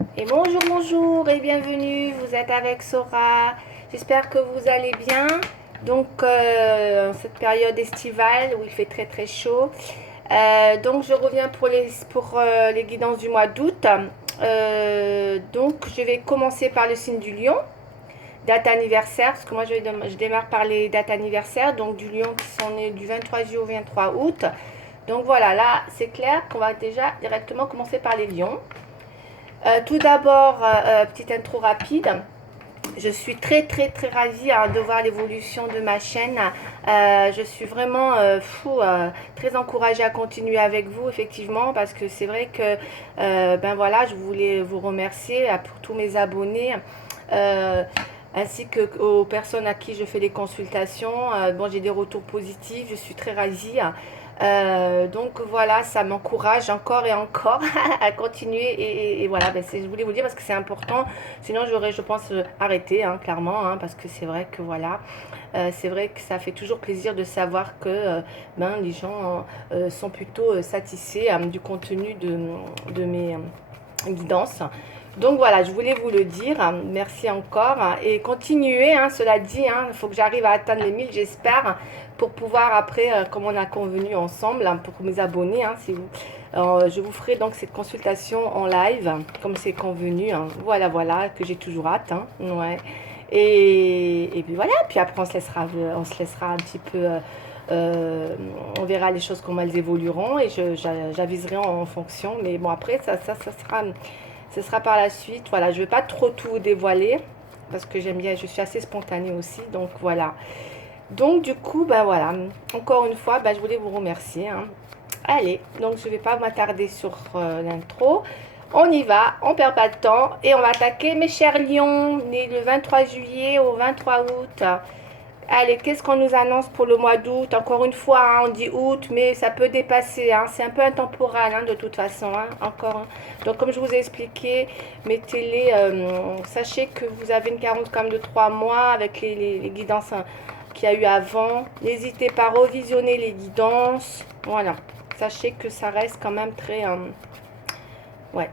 Et bonjour, bonjour et bienvenue, vous êtes avec Sora. J'espère que vous allez bien. Donc, en cette période estivale où il fait très très chaud. Donc, je reviens pour les guidances du mois d'août. Donc, je vais commencer par le signe du lion, date anniversaire, parce que moi je démarre par les dates anniversaires, donc du lion qui sont nés du 23 juillet au 23 août. Donc voilà, là c'est clair qu'on va déjà directement commencer par les lions. Tout d'abord, petite intro rapide. Je suis très très très ravie de voir l'évolution de ma chaîne. Je suis vraiment très encouragée à continuer avec vous effectivement parce que c'est vrai que ben voilà, je voulais vous remercier pour tous mes abonnés. Euh, ainsi que aux personnes à qui je fais des consultations. Bon, j'ai des retours positifs, je suis très ravie. Donc voilà, ça m'encourage encore et encore à continuer et voilà, ben je voulais vous dire parce que c'est important. Sinon, j'aurais, je pense, arrêté, hein, clairement, hein, parce que c'est vrai que voilà, c'est vrai que ça fait toujours plaisir de savoir que ben, les gens sont plutôt satisfaits du contenu de mes guidances. Donc voilà, je voulais vous le dire. Merci encore. Et continuez, hein, cela dit, hein, il faut que j'arrive à atteindre les 1000, j'espère, pour pouvoir après, comme on a convenu ensemble, hein, pour mes abonnés, hein, si vous, je vous ferai donc cette consultation en live, comme c'est convenu. Hein. Voilà, voilà, que j'ai toujours hâte. Hein, ouais. Et puis voilà, puis après on se laissera un petit peu... on verra les choses comment elles évolueront et j'aviserai en fonction. Mais bon, après, ce sera par la suite. Voilà, je ne vais pas trop tout dévoiler parce que j'aime bien, je suis assez spontanée aussi. Donc voilà. Donc du coup, ben voilà. Encore une fois, ben, je voulais vous remercier. Hein. Allez, donc je ne vais pas m'attarder sur l'intro. On y va, on perd pas de temps et on va attaquer mes chers lions, nés le 23 juillet au 23 août. Allez, qu'est-ce qu'on nous annonce pour le mois d'août? Encore une fois, hein, on dit août, mais ça peut dépasser. Hein, c'est un peu intemporel hein, de toute façon. Hein, encore. Hein. Donc, comme je vous ai expliqué, mettez-les. Sachez que vous avez une carence quand même de 3 mois avec les guidances hein, qu'il y a eu avant. N'hésitez pas à revisionner les guidances. Voilà. Sachez que ça reste quand même très... ouais.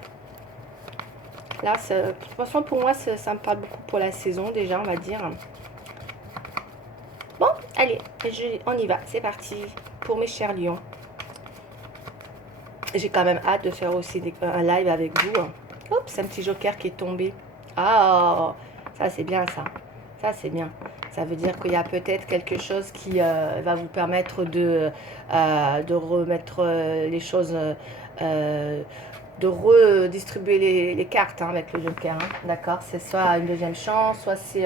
Là, de toute façon, pour moi, ça me parle beaucoup pour la saison déjà, on va dire. Bon, allez, on y va, c'est parti pour mes chers lions. J'ai quand même hâte de faire aussi un live avec vous. Hein. Oups, un petit joker qui est tombé. Ah, ça c'est bien ça. Ça c'est bien. Ça veut dire qu'il y a peut-être quelque chose qui va vous permettre de remettre les choses, de redistribuer les cartes hein, avec le joker. Hein, d'accord. C'est soit une deuxième chance, soit c'est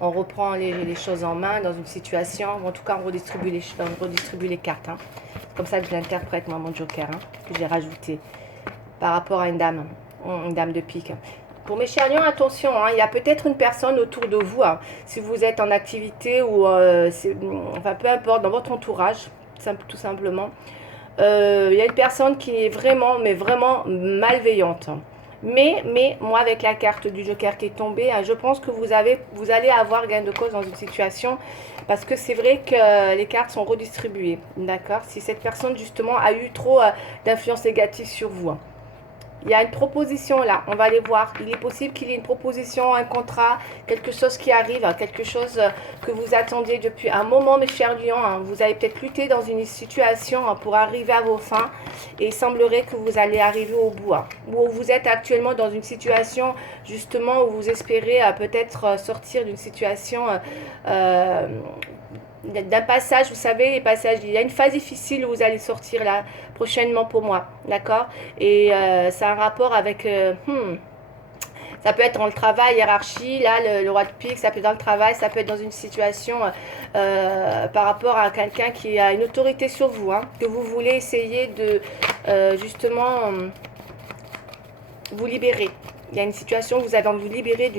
on reprend les choses en main dans une situation. En tout cas, on redistribue les cartes. Hein. Comme ça que je l'interprète, moi, mon joker, hein, que j'ai rajouté par rapport à une dame de pique. Pour mes chers lions, attention, hein, il y a peut-être une personne autour de vous, hein, si vous êtes en activité ou, enfin, peu importe, dans votre entourage, tout simplement. Il y a une personne qui est vraiment, mais vraiment malveillante. Mais moi, avec la carte du joker qui est tombée, je pense que vous allez avoir gain de cause dans une situation parce que c'est vrai que les cartes sont redistribuées. D'accord. Si cette personne, justement, a eu trop d'influence négative sur vous. Hein. Il y a une proposition là, on va aller voir. Il est possible qu'il y ait une proposition, un contrat, quelque chose qui arrive, quelque chose que vous attendiez depuis un moment, mes chers lions. Hein. Vous avez peut-être lutté dans une situation hein, pour arriver à vos fins et il semblerait que vous allez arriver au bout. Hein. Ou vous êtes actuellement dans une situation justement où vous espérez peut-être sortir d'une situation d'un passage, vous savez, les passages, il y a une phase difficile où vous allez sortir là prochainement pour moi, d'accord. Et ça a un rapport avec, ça peut être dans le travail, hiérarchie, là le roi de pique, ça peut être dans le travail, ça peut être dans une situation par rapport à quelqu'un qui a une autorité sur vous, hein, que vous voulez essayer de justement vous libérer. Il y a une situation où vous avez envie de vous libérer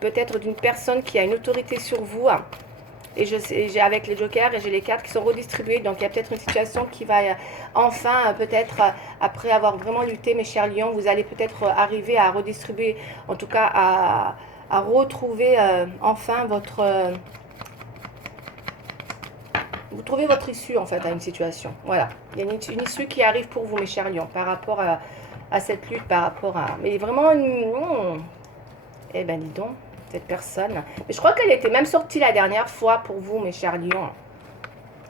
peut-être d'une personne qui a une autorité sur vous. Hein. Et j'ai avec les jokers et j'ai les cartes qui sont redistribuées. Donc il y a peut-être une situation qui va enfin, peut-être après avoir vraiment lutté, mes chers lions, vous allez peut-être arriver à redistribuer, en tout cas à retrouver enfin vous trouvez votre issue en fait à une situation. Voilà. Il y a une issue qui arrive pour vous, mes chers lions, par rapport à cette lutte par rapport à... Mais vraiment, eh ben dis donc, cette personne. Mais je crois qu'elle était même sortie la dernière fois pour vous, mes chers lions.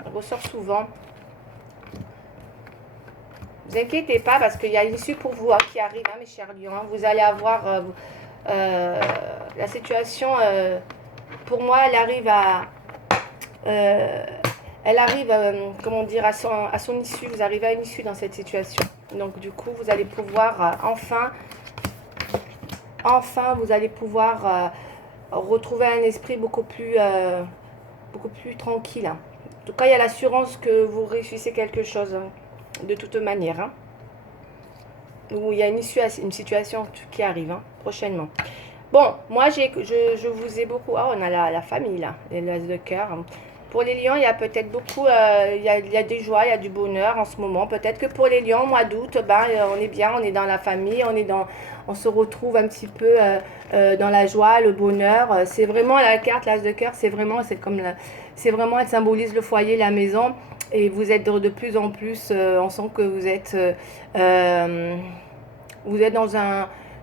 Elle ressort souvent. Ne vous inquiétez pas parce qu'il y a une issue pour vous qui arrive, hein, mes chers lions. Vous allez avoir la situation, pour moi, elle arrive à... elle arrive, comment dire, à son issue. Vous arrivez à une issue dans cette situation. Donc du coup, vous allez pouvoir enfin, vous allez pouvoir retrouver un esprit beaucoup plus tranquille. En tout cas, il y a l'assurance que vous réussissez quelque chose, hein, de toute manière. Hein. Ou il y a une issue à une situation qui arrive, hein, prochainement. Bon, moi, je vous ai beaucoup... Ah, on a la famille, là, les as de cœur. Pour les lions, il y a peut-être beaucoup... il y a des joies, il y a du bonheur en ce moment. Peut-être que pour les lions, mois d'août, ben, on est bien, on est dans la famille, on se retrouve un petit peu dans la joie, le bonheur. C'est vraiment la carte, l'as de cœur, c'est vraiment, elle symbolise le foyer, la maison. Et vous êtes de plus en plus, on sent que vous êtes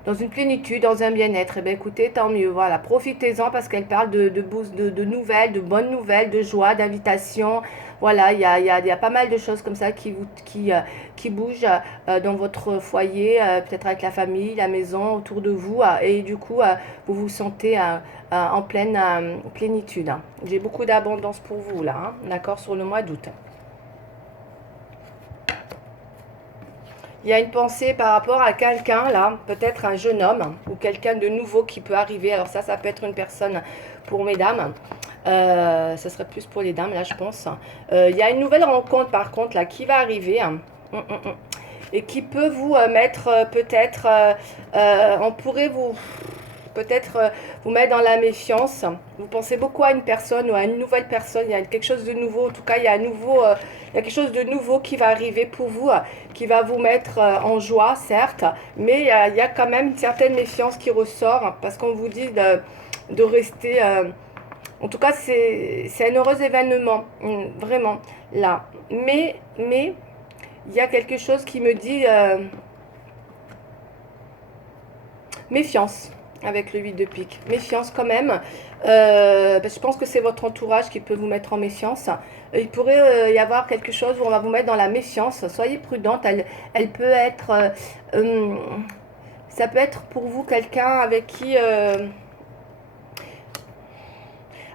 dans une plénitude, dans un bien-être. Eh bien, écoutez, tant mieux. Voilà, profitez-en parce qu'elle parle de nouvelles, de bonnes nouvelles, de joie, d'invitation. Voilà, il y a pas mal de choses comme ça qui bougent dans votre foyer, peut-être avec la famille, la maison, autour de vous. Et du coup, vous vous sentez en pleine plénitude. J'ai beaucoup d'abondance pour vous, là, hein, d'accord, sur le mois d'août. Il y a une pensée par rapport à quelqu'un, là, peut-être un jeune homme ou quelqu'un de nouveau qui peut arriver. Alors ça peut être une personne pour mesdames. Ça serait plus pour les dames, là, je pense. Il y a une nouvelle rencontre, par contre, là, qui va arriver. Et qui peut vous mettre peut-être... on pourrait vous... Peut-être vous mettre dans la méfiance. Vous pensez beaucoup à une personne ou à une nouvelle personne. Il y a quelque chose de nouveau. En tout cas, il y a quelque chose de nouveau qui va arriver pour vous, qui va vous mettre en joie, certes. Mais il y a quand même une certaine méfiance qui ressort parce qu'on vous dit de rester... en tout cas, c'est un heureux événement, vraiment, là. Mais il y a quelque chose qui me dit méfiance. Avec le 8 de pique. Méfiance quand même. Je pense que c'est votre entourage qui peut vous mettre en méfiance. Il pourrait y avoir quelque chose où on va vous mettre dans la méfiance. Soyez prudente. Elle peut être... ça peut être pour vous quelqu'un avec qui...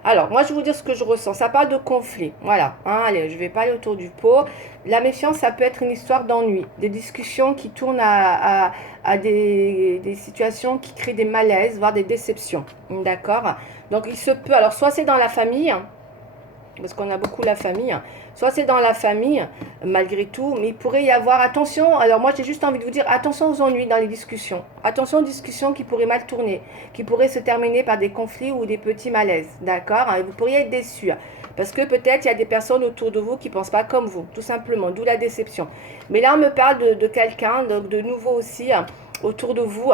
Alors, moi, je vais vous dire ce que je ressens. Ça parle de conflit. Voilà. Hein, allez, je ne vais pas aller autour du pot. La méfiance, ça peut être une histoire d'ennui. Des discussions qui tournent à des situations qui créent des malaises, voire des déceptions. D'accord? Donc, il se peut... Alors, soit c'est dans la famille, parce qu'on a beaucoup la famille, soit c'est dans la famille, malgré tout, mais il pourrait y avoir, attention, alors moi j'ai juste envie de vous dire, attention aux ennuis dans les discussions, attention aux discussions qui pourraient mal tourner, qui pourraient se terminer par des conflits ou des petits malaises, d'accord? Vous pourriez être déçus, parce que peut-être il y a des personnes autour de vous qui ne pensent pas comme vous, tout simplement, d'où la déception. Mais là on me parle de quelqu'un, de nouveau aussi, autour de vous,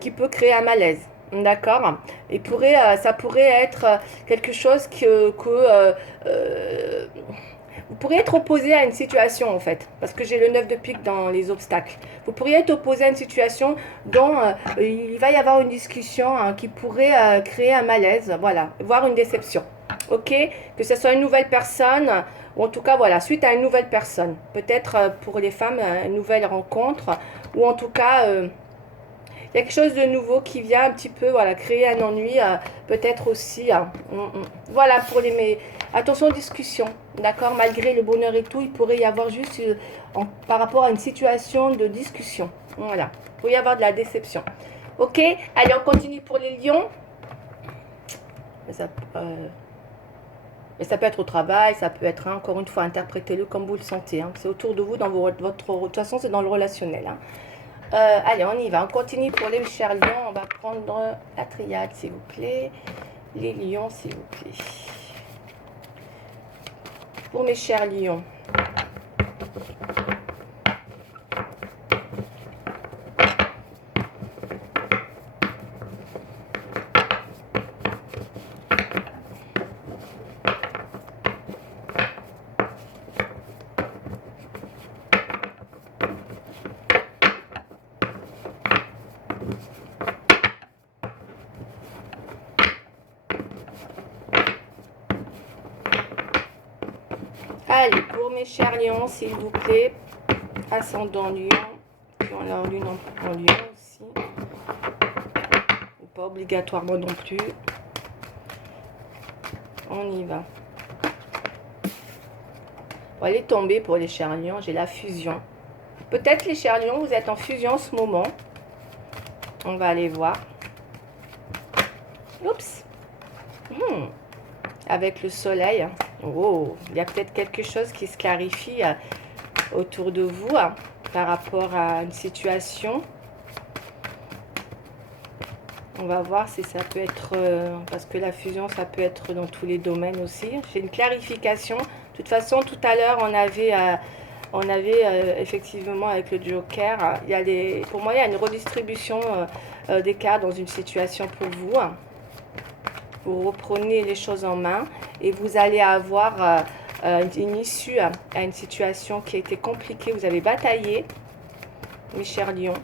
qui peut créer un malaise. D'accord. Et ça pourrait être quelque chose vous pourriez être opposé à une situation en fait, parce que j'ai le 9 de pique dans les obstacles. Vous pourriez être opposé à une situation dont il va y avoir une discussion qui pourrait créer un malaise, voilà, voire une déception. Ok, que ce soit une nouvelle personne, ou en tout cas voilà, suite à une nouvelle personne. Peut-être pour les femmes, une nouvelle rencontre, ou en tout cas... il y a quelque chose de nouveau qui vient un petit peu, voilà, créer un ennui, peut-être aussi. Voilà, pour mais attention aux discussions, d'accord? Malgré le bonheur et tout, il pourrait y avoir juste, par rapport à une situation de discussion. Voilà, il pourrait y avoir de la déception. Ok, allez, on continue pour les lions. Mais ça peut être au travail, ça peut être, encore une fois, interprétez-le comme vous le sentez. C'est autour de vous, dans votre... De toute façon, c'est dans le relationnel. Allez, on y va. On continue pour les chers lions. On va prendre la triade, s'il vous plaît. Les lions, s'il vous plaît. Pour mes chers lions. mes chers lions, s'il vous plaît. Ascendant lion. Qui ont leur lune en lion aussi. Ou pas obligatoirement non plus. On y va. Bon, elle est tombée pour les chers lions. J'ai la fusion. Peut-être les chers lions, vous êtes en fusion en ce moment. On va aller voir. Oups. Avec le soleil. Oh, il y a peut-être quelque chose qui se clarifie autour de vous par rapport à une situation. On va voir si ça peut être... parce que la fusion, ça peut être dans tous les domaines aussi. J'ai une clarification. De toute façon, tout à l'heure, on avait effectivement avec le Joker, pour moi, il y a une redistribution des cartes dans une situation pour vous. Vous reprenez les choses en main et vous allez avoir une issue à une situation qui a été compliquée. Vous avez bataillé, mes chers lions.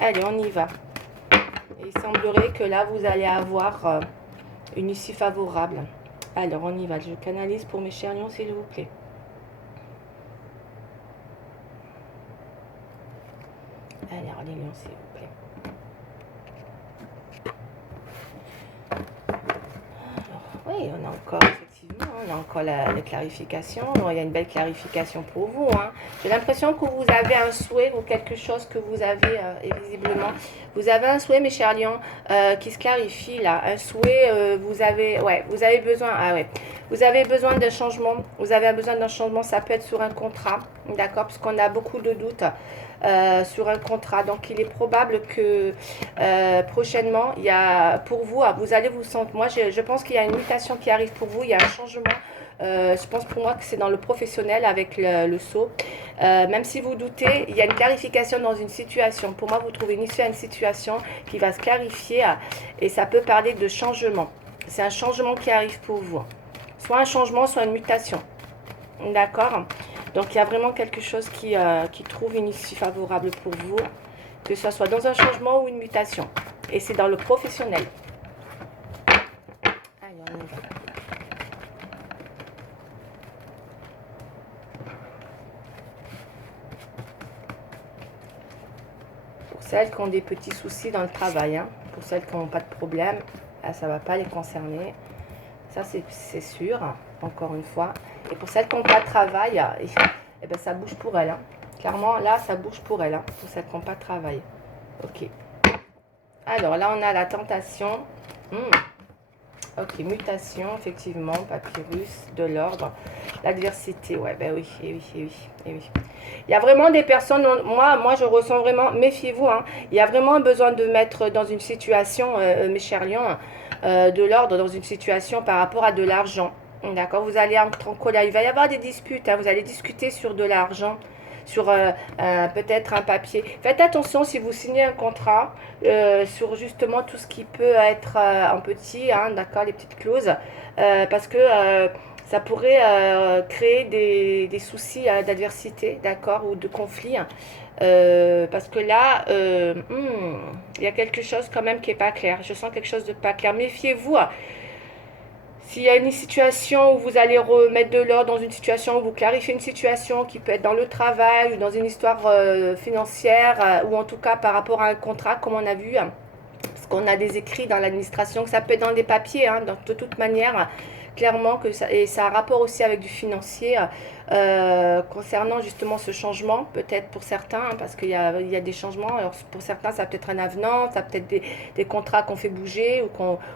Allez, on y va. Et il semblerait que là, vous allez avoir une issue favorable. Alors, on y va. Je canalise pour mes chers lions, s'il vous plaît. Alors, les lions, s'il vous plaît. Oui, on a encore, effectivement, on a encore la clarification. Il y a une belle clarification pour vous. J'ai l'impression que vous avez un souhait ou quelque chose que vous avez, et visiblement, vous avez un souhait, mes chers lions, qui se clarifie là. Un souhait, vous avez besoin, vous avez besoin d'un changement. Vous avez besoin d'un changement, ça peut être sur un contrat, d'accord, parce qu'on a beaucoup de doutes. Sur un contrat. Donc, il est probable que prochainement, il y a pour vous, vous allez vous sentir... Moi, je pense qu'il y a une mutation qui arrive pour vous. Il y a un changement. Je pense pour moi que c'est dans le professionnel avec le saut. Même si vous doutez, il y a une clarification dans une situation. Pour moi, vous trouvez une issue à une situation qui va se clarifier et ça peut parler de changement. C'est un changement qui arrive pour vous. Soit un changement, soit une mutation. D'accord ? Donc, il y a vraiment quelque chose qui trouve une issue favorable pour vous, que ce soit dans un changement ou une mutation. Et c'est dans le professionnel. Allez, on y va. Pour celles qui ont des petits soucis dans le travail, pour celles qui n'ont pas de problème, là, ça ne va pas les concerner. Ça, c'est sûr, encore une fois. Et pour celles qui n'ont pas de travail, eh ben, ça bouge pour elles. Clairement, là, ça bouge pour elles, pour celles qui n'ont pas de travail. Ok. Alors, là, on a la tentation. Ok, mutation, effectivement, papyrus, de l'ordre. L'adversité, ouais, ben oui, et oui, et oui, et oui. Il y a vraiment des personnes, moi je ressens vraiment, méfiez-vous, il y a vraiment besoin de mettre dans une situation, mes chers lions, de l'ordre dans une situation par rapport à de l'argent. D'accord, vous allez entrer en colère, il va y avoir des disputes, vous allez discuter sur de l'argent, sur peut-être un papier. Faites attention si vous signez un contrat sur justement tout ce qui peut être en petit, d'accord, les petites clauses, parce que ça pourrait créer des soucis d'adversité, d'accord, ou de conflit. Parce que là, il y a quelque chose quand même qui n'est pas clair. Je sens quelque chose de pas clair. Méfiez-vous. S'il y a une situation où vous allez remettre de l'ordre dans une situation, où vous clarifiez une situation qui peut être dans le travail ou dans une histoire financière ou en tout cas par rapport à un contrat comme on a vu, parce qu'on a des écrits dans l'administration, que ça peut être dans des papiers, de toute manière, clairement, et ça a un rapport aussi avec du financier concernant justement ce changement, peut-être pour certains, parce qu'il y a des changements. Alors pour certains, ça peut être un avenant, ça peut être des contrats qu'on fait bouger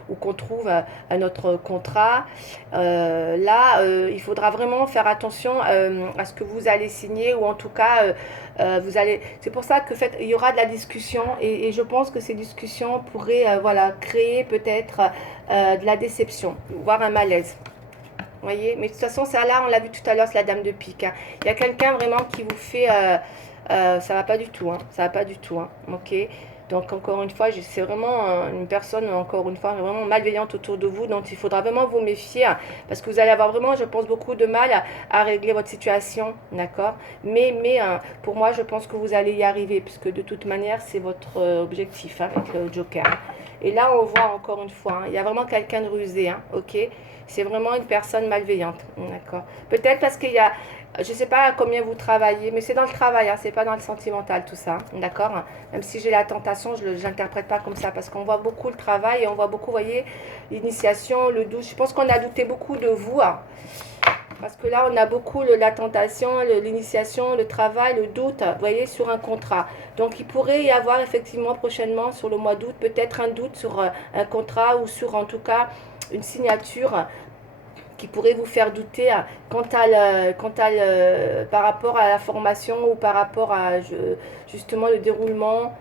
ou qu'on trouve à notre contrat. Là, il faudra vraiment faire attention à ce que vous allez signer, ou en tout cas, vous allez... C'est pour ça que il y aura de la discussion, et je pense que ces discussions pourraient créer peut-être de la déception, voire un malaise. Vous voyez, mais de toute façon, ça là, on l'a vu tout à l'heure, c'est la dame de pique. Il y a quelqu'un vraiment qui vous fait... ça va pas du tout, ça va pas du tout, ok. Donc, encore une fois, c'est vraiment une personne, encore une fois, vraiment malveillante autour de vous. Donc, il faudra vraiment vous méfier, parce que vous allez avoir vraiment, je pense, beaucoup de mal à régler votre situation, d'accord. Mais pour moi, je pense que vous allez y arriver, puisque de toute manière, c'est votre objectif avec le Joker. Et là, on voit encore une fois, hein, il y a vraiment quelqu'un de rusé, hein, ok? C'est vraiment une personne malveillante, d'accord? Peut-être parce qu'il y a, je ne sais pas combien vous travaillez, mais c'est dans le travail, hein, c'est pas dans le sentimental tout ça, d'accord? Même si j'ai la tentation, je ne l'interprète pas comme ça, parce qu'on voit beaucoup le travail et on voit beaucoup, vous voyez, l'initiation, le doute. Je pense qu'on a douté beaucoup de vous, hein, parce que là, on a beaucoup la tentation, l'initiation, le travail, le doute, vous voyez, sur un contrat. Donc, il pourrait y avoir effectivement prochainement, sur le mois d'août, peut-être un doute sur un contrat ou sur, en tout cas, une signature qui pourrait vous faire douter par rapport à la formation ou par rapport à justement le déroulement,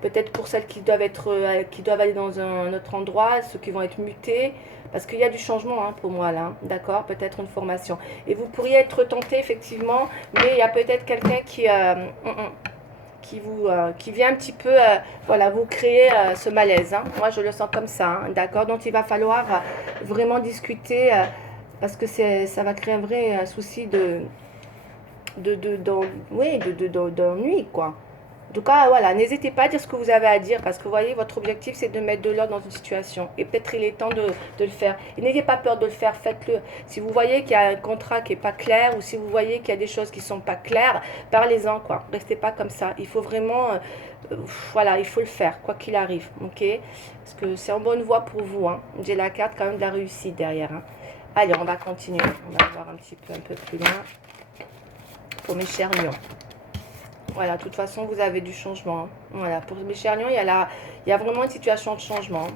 peut-être pour celles qui doivent aller dans un autre endroit, ceux qui vont être mutés, parce qu'il y a du changement hein, pour moi là, d'accord, peut-être une formation. Et vous pourriez être tenté effectivement, mais il y a peut-être quelqu'un qui vient un petit peu voilà, vous créer ce malaise. Hein. Moi, je le sens comme ça, hein, d'accord? Donc, il va falloir vraiment discuter parce que ça va créer un vrai souci d'ennui, quoi. En tout cas, voilà, n'hésitez pas à dire ce que vous avez à dire parce que vous voyez, votre objectif, c'est de mettre de l'ordre dans une situation. Et peut-être il est temps de le faire. Et n'ayez pas peur de le faire, faites-le. Si vous voyez qu'il y a un contrat qui n'est pas clair ou si vous voyez qu'il y a des choses qui ne sont pas claires, parlez-en, quoi. Restez pas comme ça. Il faut vraiment, voilà, il faut le faire, quoi qu'il arrive, ok? Parce que c'est en bonne voie pour vous, hein. J'ai la carte quand même de la réussite derrière, hein. Allez, on va continuer. On va voir un peu plus loin pour mes chers lions. Voilà, de toute façon, vous avez du changement. Hein. Voilà, pour mes chers lions, il y a vraiment une situation de changement.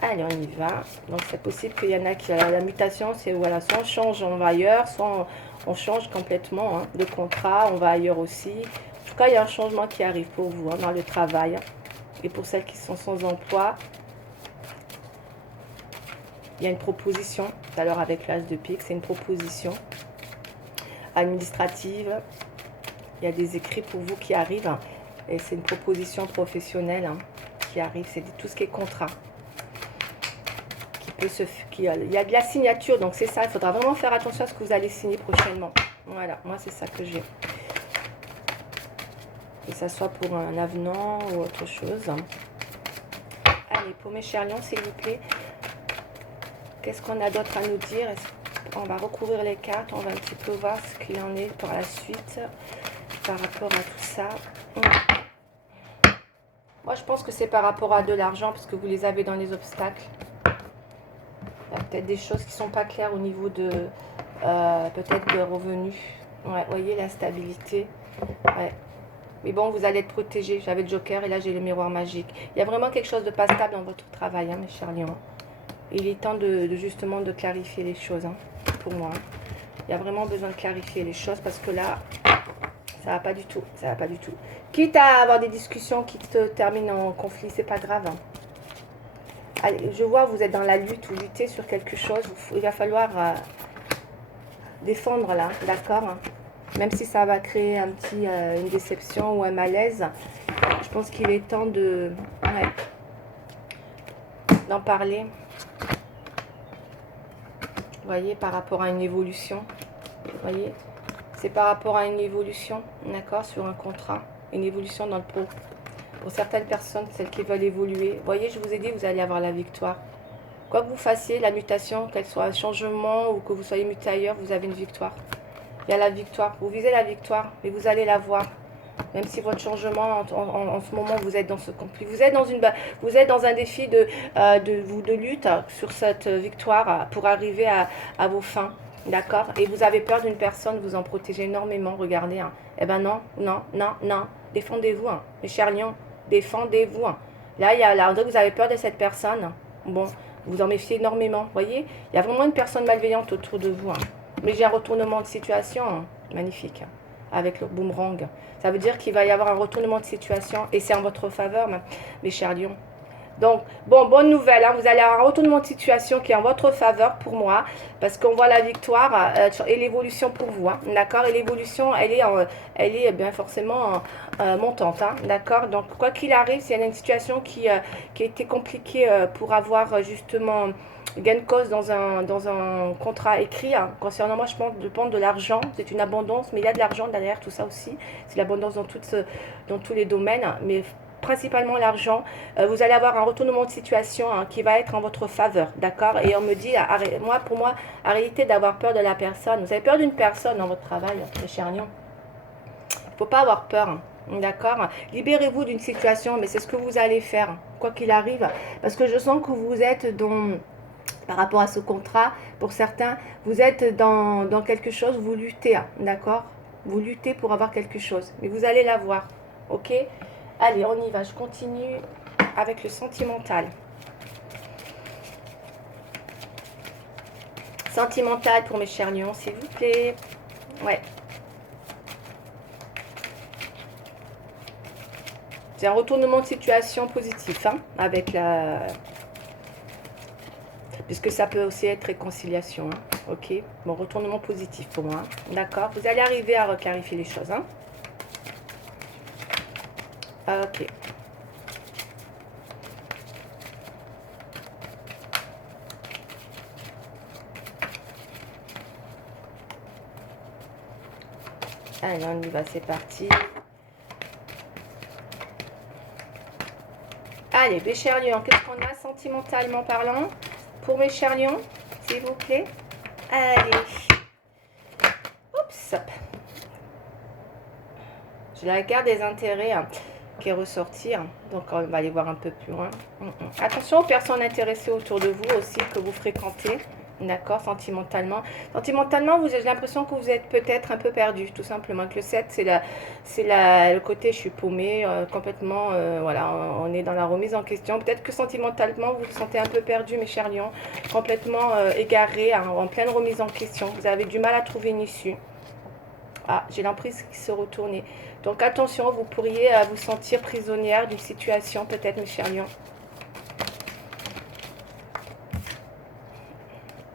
Allez, on y va. Donc, c'est possible qu'il y en a qui... La mutation, c'est voilà, soit on change, on va ailleurs, soit on change complètement hein, de contrat, on va ailleurs aussi. En tout cas, il y a un changement qui arrive pour vous hein, dans le travail. Et pour celles qui sont sans emploi, il y a une proposition. Tout à l'heure, avec l'as de pique, c'est une proposition administrative. Il y a des écrits pour vous qui arrivent. Et c'est une proposition professionnelle hein, qui arrive. C'est tout ce qui est contrat. Il y a de la signature. Donc c'est ça. Il faudra vraiment faire attention à ce que vous allez signer prochainement. Voilà. Moi, c'est ça que j'ai. Que ça soit pour un avenant ou autre chose. Allez, pour mes chers lions, s'il vous plaît. Qu'est-ce qu'on a d'autre à nous dire? On va recouvrir les cartes. On va un petit peu voir ce qu'il en est pour la suite. Par rapport à tout ça. Moi, je pense que c'est par rapport à de l'argent, parce que vous les avez dans les obstacles. Il y a peut-être des choses qui ne sont pas claires au niveau de peut-être de revenus. Ouais, voyez la stabilité. Ouais. Mais bon, vous allez être protégé. J'avais le joker et là, j'ai le miroir magique. Il y a vraiment quelque chose de pas stable dans votre travail, hein, mes chers lions. Il est temps justement de clarifier les choses, hein, pour moi. Il y a vraiment besoin de clarifier les choses parce que là... Ça va pas du tout, ça va pas du tout. Quitte à avoir des discussions qui te terminent en conflit, c'est pas grave. Hein. Allez, je vois, vous êtes dans la lutte ou lutter sur quelque chose. Il va falloir défendre là, d'accord hein. Même si ça va créer une déception ou un malaise, je pense qu'il est temps d'en parler. Vous voyez, par rapport à une évolution. Vous voyez c'est par rapport à une évolution, d'accord, sur un contrat, une évolution dans le pro. Pour certaines personnes, celles qui veulent évoluer, vous voyez, je vous ai dit, vous allez avoir la victoire. Quoi que vous fassiez, la mutation, qu'elle soit un changement ou que vous soyez muté ailleurs, vous avez une victoire. Il y a la victoire. Vous visez la victoire, mais vous allez la voir. Même si votre changement, en ce moment, vous êtes dans ce conflit. Vous êtes dans un défi de lutte sur cette victoire pour arriver à vos fins. D'accord? Et vous avez peur d'une personne, vous en protégez énormément. Regardez. Hein. Eh ben non, non, non, non. Défendez-vous, hein. Mes chers lions. Défendez-vous. Hein. Là, vous avez peur de cette personne. Bon, vous en méfiez énormément. Vous voyez? Il y a vraiment une personne malveillante autour de vous. Hein. Mais j'ai un retournement de situation. Hein. Magnifique. Hein. Avec le boomerang. Ça veut dire qu'il va y avoir un retournement de situation. Et c'est en votre faveur, mes chers lions. Donc, bon, bonne nouvelle, hein, vous allez avoir un retournement de situation qui est en votre faveur pour moi, parce qu'on voit la victoire et l'évolution pour vous, hein, d'accord? Et l'évolution, elle est bien forcément montante, hein, d'accord? Donc, quoi qu'il arrive, s'il y a une situation qui a été compliquée pour avoir justement gain de cause dans un contrat écrit, hein, concernant moi, je pense de l'argent, c'est une abondance, mais il y a de l'argent derrière tout ça aussi, c'est l'abondance dans tous les domaines, mais principalement l'argent. Vous allez avoir un retournement de situation hein, qui va être en votre faveur, d'accord? Et on me dit, pour moi, arrêtez d'avoir peur de la personne. Vous avez peur d'une personne dans votre travail, mes chers lions. Il ne faut pas avoir peur, hein, d'accord? Libérez-vous d'une situation, mais c'est ce que vous allez faire, quoi qu'il arrive. Parce que je sens que vous êtes dans... Par rapport à ce contrat, pour certains, vous êtes dans quelque chose, vous luttez, hein, d'accord? Vous luttez pour avoir quelque chose, mais vous allez l'avoir, ok? Allez, on y va, je continue avec le sentimental. Sentimental pour mes chers lions, s'il vous plaît. Ouais. C'est un retournement de situation positif, hein, avec la... Puisque ça peut aussi être réconciliation, hein, ok? Bon, retournement positif pour moi, hein, d'accord? Vous allez arriver à reclarifier les choses, hein? Ok. Allez, on y va, c'est parti. Allez, mes chers lions, qu'est-ce qu'on a sentimentalement parlant pour mes chers lions, s'il vous plaît? Allez. Oups. J'ai la carte des intérêts hein, qui est ressortie. Hein, donc, on va aller voir un peu plus loin. Attention aux personnes intéressées autour de vous aussi, que vous fréquentez. D'accord, sentimentalement. Sentimentalement, j'ai l'impression que vous êtes peut-être un peu perdu, tout simplement. Que le 7, c'est le côté je suis paumé, complètement, voilà, on est dans la remise en question. Peut-être que sentimentalement, vous vous sentez un peu perdu, mes chers lions, complètement égaré, hein, en pleine remise en question. Vous avez du mal à trouver une issue. Ah, j'ai l'emprise qui se retournait. Donc attention, vous pourriez vous sentir prisonnière d'une situation, peut-être, mes chers lions.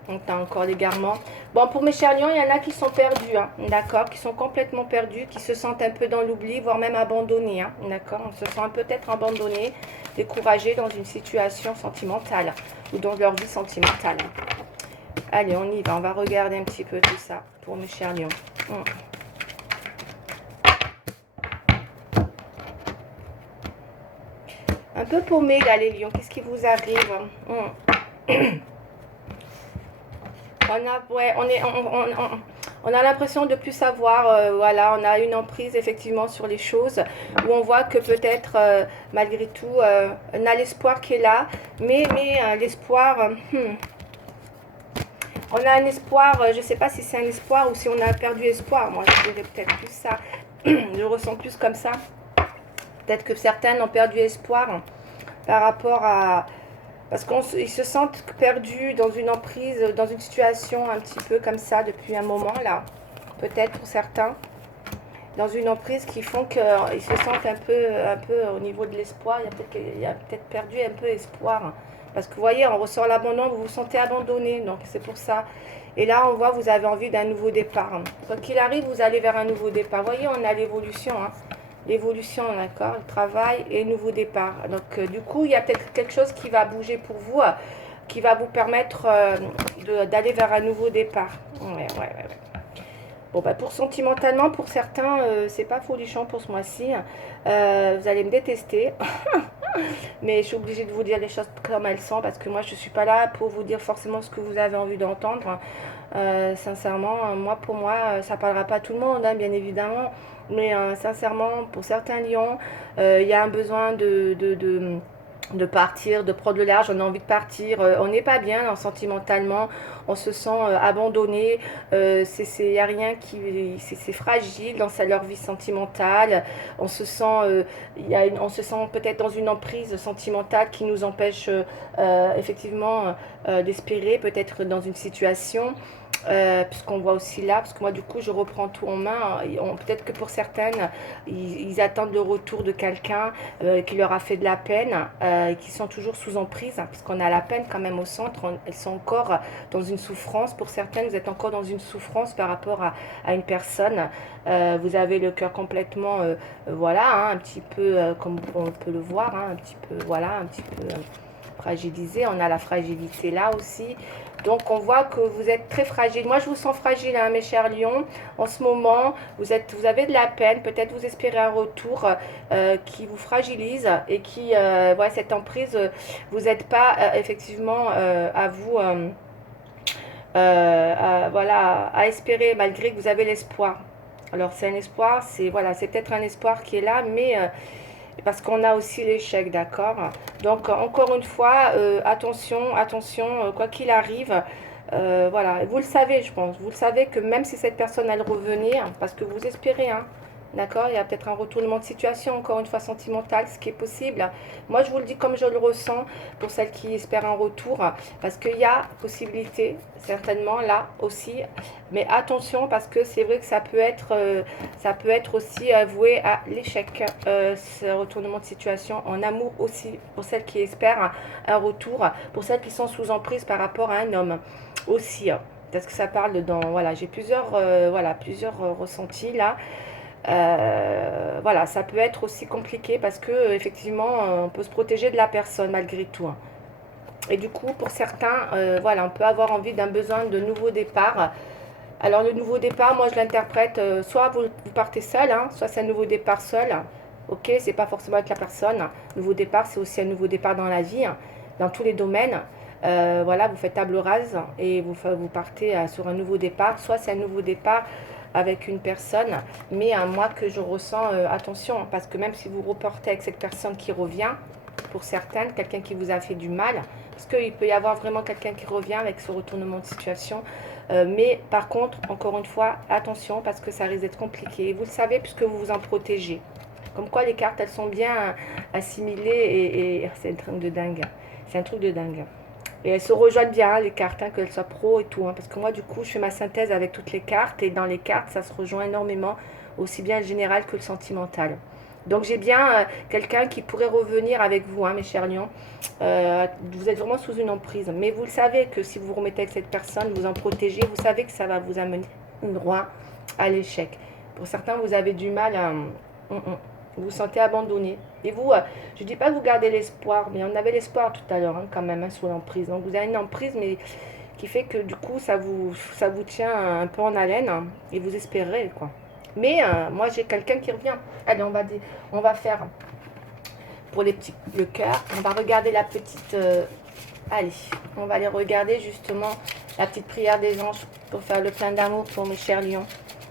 Donc, tu as encore l'égarement. Bon, pour mes chers lions, il y en a qui sont perdus, hein, d'accord? Qui sont complètement perdus, qui se sentent un peu dans l'oubli, voire même abandonnés, hein, d'accord? On se sent peut-être abandonnés, découragés dans une situation sentimentale ou dans leur vie sentimentale. Allez, on y va. On va regarder un petit peu tout ça pour mes chers lions. Un peu paumé, là, les lions. Qu'est-ce qui vous arrive? On a l'impression de plus savoir, voilà, on a une emprise effectivement sur les choses, où on voit que peut-être, malgré tout, on a l'espoir qui est là, mais l'espoir, on a un espoir, je ne sais pas si c'est un espoir ou si on a perdu espoir, moi je dirais peut-être plus ça, je ressens plus comme ça, peut-être que certains ont perdu espoir par rapport à... Parce qu'ils se sentent perdus dans une emprise, dans une situation un petit peu comme ça depuis un moment là. Peut-être pour certains. Dans une emprise qui font qu'ils se sentent un peu au niveau de l'espoir. Il y a peut-être perdu un peu espoir. Parce que vous voyez, on ressort l'abandon, vous vous sentez abandonné. Donc c'est pour ça. Et là, on voit, vous avez envie d'un nouveau départ. Quoi qu'il arrive, vous allez vers un nouveau départ. Vous voyez, on a l'évolution, hein. L'évolution, d'accord, le travail et nouveau départ. Donc, du coup, il y a peut-être quelque chose qui va bouger pour vous, qui va vous permettre d'aller vers un nouveau départ. Ouais. Bon, bah, pour sentimentalement, pour certains, c'est pas folichon pour ce mois-ci. Vous allez me détester. Mais je suis obligée de vous dire les choses comme elles sont, parce que moi, je ne suis pas là pour vous dire forcément ce que vous avez envie d'entendre. Sincèrement, pour moi, ça ne parlera pas à tout le monde, hein, bien évidemment. Mais sincèrement, pour certains lions, il y a un besoin de partir, de prendre le large, on a envie de partir, on n'est pas bien sentimentalement, on se sent abandonné, y a rien qui, c'est fragile dans leur vie sentimentale, on se sent, on se sent peut-être dans une emprise sentimentale qui nous empêche effectivement d'espérer, peut-être dans une situation. Puisqu'on voit aussi là, parce que moi du coup je reprends tout en main, peut-être que pour certaines ils attendent le retour de quelqu'un qui leur a fait de la peine, qui sont toujours sous emprise, hein, puisqu'on a la peine quand même au centre, elles sont encore dans une souffrance, pour certaines vous êtes encore dans une souffrance par rapport à une personne, vous avez le cœur complètement, voilà, hein, un petit peu comme on peut le voir, hein, un petit peu, voilà, un petit peu fragilisé, on a la fragilité là aussi. Donc on voit que vous êtes très fragile. Moi je vous sens fragile, hein, mes chers lions. En ce moment, vous avez de la peine. Peut-être vous espérez un retour qui vous fragilise et qui, voilà, cette emprise, vous n'êtes pas effectivement à vous, voilà, à espérer malgré que vous avez l'espoir. Alors c'est un espoir, c'est voilà, c'est peut-être un espoir qui est là, mais parce qu'on a aussi l'échec, d'accord. Donc encore une fois, attention, attention, quoi qu'il arrive, voilà, vous le savez, je pense, vous le savez que même si cette personne allait revenir, parce que vous espérez, hein, d'accord, il y a peut-être un retournement de situation, encore une fois sentimental, ce qui est possible. Moi, je vous le dis comme je le ressens, pour celles qui espèrent un retour, parce qu'il y a possibilité, certainement, là aussi. Mais attention, parce que c'est vrai que ça peut être aussi voué à l'échec, ce retournement de situation, en amour aussi, pour celles qui espèrent un retour, pour celles qui sont sous emprise par rapport à un homme aussi. Parce que ça parle dans, voilà, j'ai plusieurs, voilà, plusieurs ressentis là. Voilà, ça peut être aussi compliqué parce que effectivement, on peut se protéger de la personne malgré tout, hein. Et du coup, pour certains, voilà, on peut avoir envie d'un besoin de nouveau départ. Alors le nouveau départ, moi je l'interprète, soit vous partez seul, hein, soit c'est un nouveau départ seul. Ok, c'est pas forcément avec la personne. Nouveau départ, c'est aussi un nouveau départ dans la vie, hein, dans tous les domaines. Voilà, vous faites table rase et vous partez sur un nouveau départ. Soit c'est un nouveau départ avec une personne, mais moi que je ressens, attention, parce que même si vous reportez avec cette personne qui revient, pour certaines, quelqu'un qui vous a fait du mal, parce qu'il peut y avoir vraiment quelqu'un qui revient avec ce retournement de situation, mais par contre, encore une fois, attention, parce que ça risque d'être compliqué, vous le savez puisque vous vous en protégez. Comme quoi les cartes, elles sont bien assimilées et c'est un truc de dingue, c'est un truc de dingue. Et elles se rejoignent bien, hein, les cartes, hein, qu'elles soient pro et tout. Hein, parce que moi, du coup, je fais ma synthèse avec toutes les cartes. Et dans les cartes, ça se rejoint énormément, aussi bien le général que le sentimental. Donc, j'ai bien quelqu'un qui pourrait revenir avec vous, hein, mes chers lions. Vous êtes vraiment sous une emprise. Mais vous le savez que si vous vous remettez avec cette personne, vous en protégez, vous savez que ça va vous amener droit à l'échec. Pour certains, vous avez du mal à... vous vous sentez abandonné. Et vous, je ne dis pas que vous gardez l'espoir, mais on avait l'espoir tout à l'heure, hein, quand même, hein, sous l'emprise. Donc vous avez une emprise, mais qui fait que du coup, ça vous tient un peu en haleine, hein, et vous espérez, quoi. Mais moi, j'ai quelqu'un qui revient. Allez, on va faire pour les petits, le cœur. On va regarder la petite... allez, on va aller regarder justement la petite prière des anges pour faire le plein d'amour pour mes chers lions.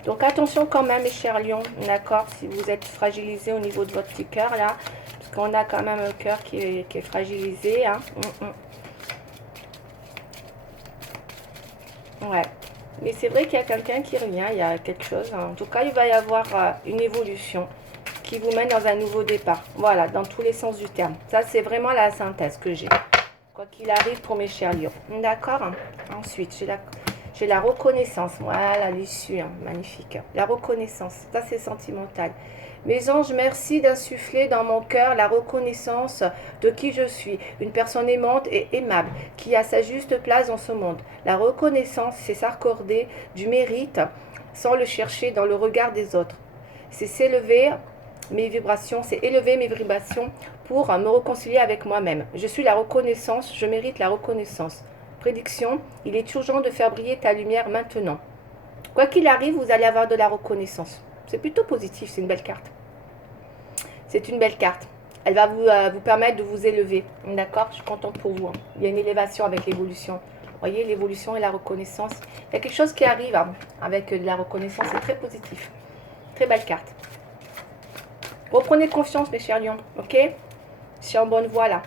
Donc attention quand même, mes chers lions, d'accord, si vous êtes fragilisé au niveau de votre petit cœur là, parce qu'on a quand même un cœur qui est fragilisé, hein. Ouais, mais c'est vrai qu'il y a quelqu'un qui revient, il y a quelque chose, hein. En tout cas, il va y avoir une évolution qui vous mène dans un nouveau départ. Voilà, dans tous les sens du terme. Ça, c'est vraiment la synthèse que j'ai. Quoi qu'il arrive pour mes chers lions. D'accord. Ensuite, j'ai la reconnaissance. Voilà l'issue, hein, magnifique. La reconnaissance, ça c'est sentimental. Mes anges, merci d'insuffler dans mon cœur la reconnaissance de qui je suis. Une personne aimante et aimable qui a sa juste place dans ce monde. La reconnaissance, c'est s'accorder du mérite sans le chercher dans le regard des autres. C'est s'élever mes vibrations, c'est élever mes vibrations pour me réconcilier avec moi-même. Je suis la reconnaissance, je mérite la reconnaissance. Prédiction, il est urgent de faire briller ta lumière maintenant. Quoi qu'il arrive, vous allez avoir de la reconnaissance. C'est plutôt positif, c'est une belle carte. C'est une belle carte. Elle va vous permettre de vous élever. D'accord? Je suis contente pour vous, hein. Il y a une élévation avec l'évolution. Vous voyez, l'évolution et la reconnaissance. Il y a quelque chose qui arrive, hein, avec de la reconnaissance. C'est très positif. Très belle carte. Reprenez confiance, mes chers lions. Ok? Je suis en bonne voie là.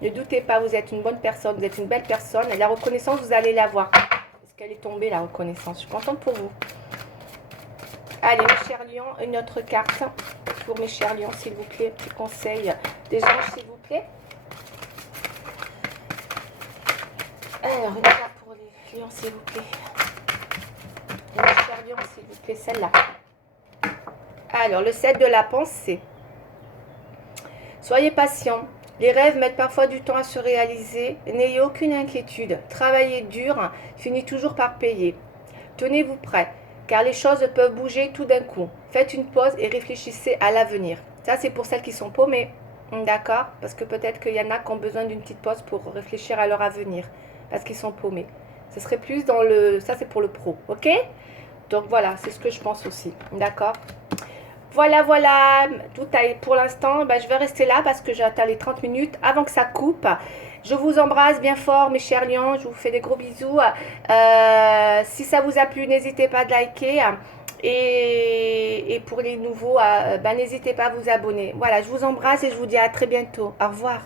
Ne doutez pas, vous êtes une bonne personne, vous êtes une belle personne. Et la reconnaissance, vous allez la voir. Parce qu'elle est tombée, la reconnaissance. Je suis contente pour vous. Allez, mes chers lions, une autre carte pour mes chers lions, s'il vous plaît. Petit conseil des anges, s'il vous plaît. Alors, une carte pour les lions, s'il vous plaît. Et mes chers lions, s'il vous plaît, celle-là. Alors, le 7 de la pensée. Soyez patient. Les rêves mettent parfois du temps à se réaliser. N'ayez aucune inquiétude. Travaillez dur, finit toujours par payer. Tenez-vous prêt, car les choses peuvent bouger tout d'un coup. Faites une pause et réfléchissez à l'avenir. Ça, c'est pour celles qui sont paumées. D'accord? Parce que peut-être qu'il y en a qui ont besoin d'une petite pause pour réfléchir à leur avenir, parce qu'ils sont paumés. Ce serait plus dans le... Ça, c'est pour le pro, ok? Donc voilà, c'est ce que je pense aussi. D'accord? Voilà, voilà, tout a, pour l'instant, ben, je vais rester là parce que j'attends les 30 minutes avant que ça coupe. Je vous embrasse bien fort, mes chers lions. Je vous fais des gros bisous. Si ça vous a plu, n'hésitez pas à liker. Et pour les nouveaux, ben, n'hésitez pas à vous abonner. Voilà, je vous embrasse et je vous dis à très bientôt. Au revoir.